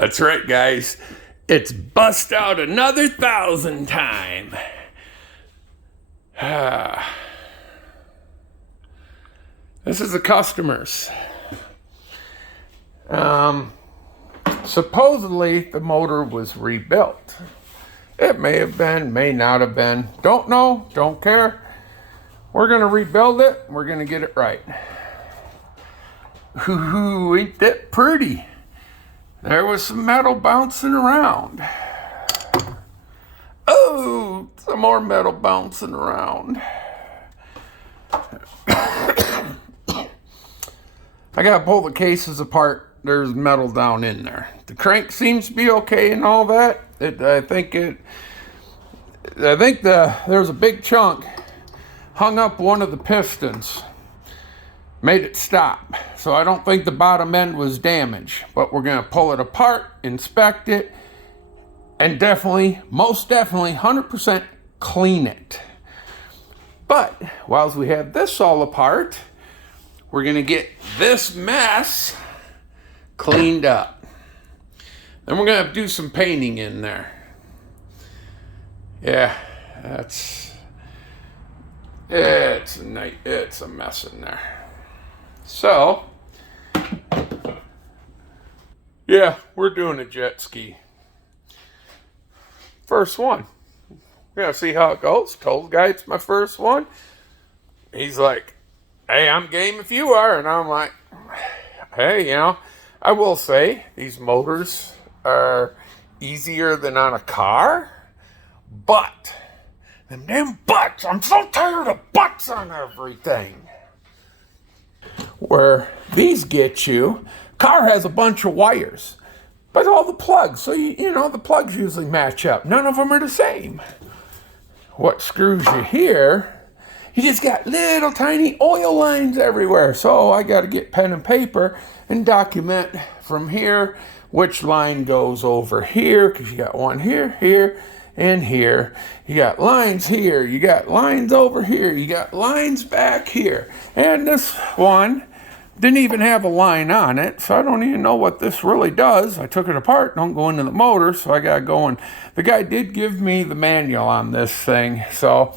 That's right, guys. It's bust out another 1,000 time. This is the customers. Supposedly the motor was rebuilt. It may have been, may not have been. Don't know, don't care. We're gonna rebuild it. We're gonna get it right. Ooh, ain't that pretty? There was some metal bouncing around. Oh, some more metal bouncing around. I gotta pull the cases apart. There's metal down in there. The crank seems to be okay and all that. I think there's a big chunk hung up one of the pistons, made it stop. So I don't think the bottom end was damaged, but we're gonna pull it apart, inspect it, and most definitely 100% clean it. But whilst we have this all apart, we're gonna get this mess cleaned up. Then we're gonna have to do some painting in there. Yeah, it's a mess in there. So, yeah, we're doing a jet ski. First one. We're gonna see how it goes. Told the guy it's my first one. He's like, hey, I'm game if you are. And I'm like, hey, I will say these motors are easier than on a car, but them damn butts, I'm so tired of butts on everything. Where these get you, car has a bunch of wires, but all the plugs, so you know the plugs usually match up. None of them are the same. What screws you here, you just got little tiny oil lines everywhere. So I got to get pen and paper and document from here which line goes over here, because you got one here, here, and here. You got lines here, you got lines over here, you got lines back here. And this one didn't even have a line on it, so I don't even know what this really does. I took it apart, don't go into the motor, so I got going. The guy did give me the manual on this thing, so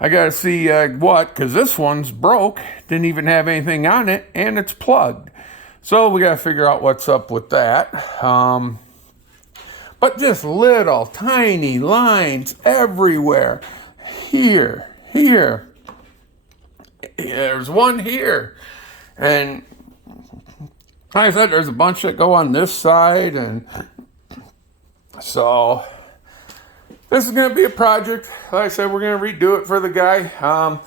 I got to see because this one's broke, didn't even have anything on it, and it's plugged. So we got to figure out what's up with that. But just little tiny lines everywhere. Here. There's one here. And like I said, there's a bunch that go on this side. And so this is going to be a project. Like I said, we're going to redo it for the guy. I'm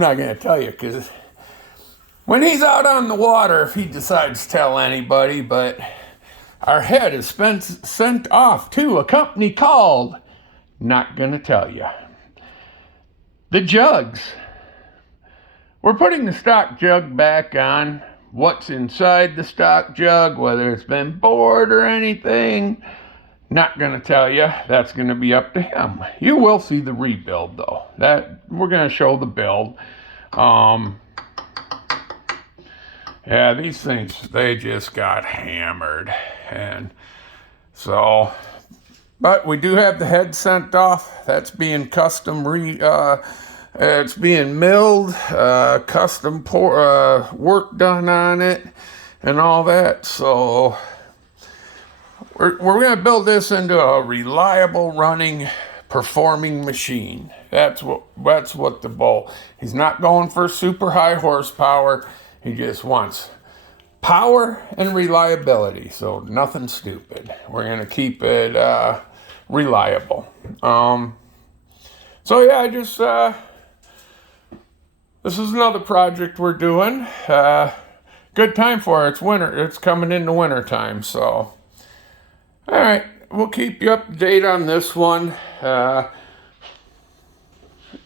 not going to tell you because when he's out on the water, if he decides to tell anybody, but our head has been sent off to a company called, not going to tell you, the Jugs. We're putting the stock jug back on. What's inside the stock jug, whether it's been bored or anything, not going to tell you. That's going to be up to him. You will see the rebuild, though. That we're going to show the build. Yeah, these things, they just got hammered. And so, but we do have the head sent off. That's being custom it's being milled, custom work done on it, and all that. So we're going to build this into a reliable running, performing machine. That's what the bull. He's not going for super high horsepower. He just wants power and reliability. So nothing stupid. We're going to keep it reliable. So yeah, this is another project we're doing. Good time for it. It's winter. It's coming into winter time. So, all right, we'll keep you up to date on this one.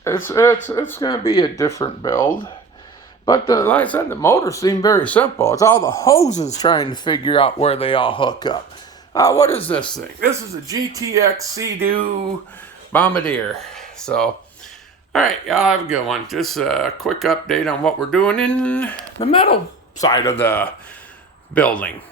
It's going to be a different build. But like I said, the motors seem very simple. It's all the hoses trying to figure out where they all hook up. What is this thing? This is a GTX Sea-Doo Bombardier. So, all right, y'all have a good one. Just a quick update on what we're doing in the metal side of the building.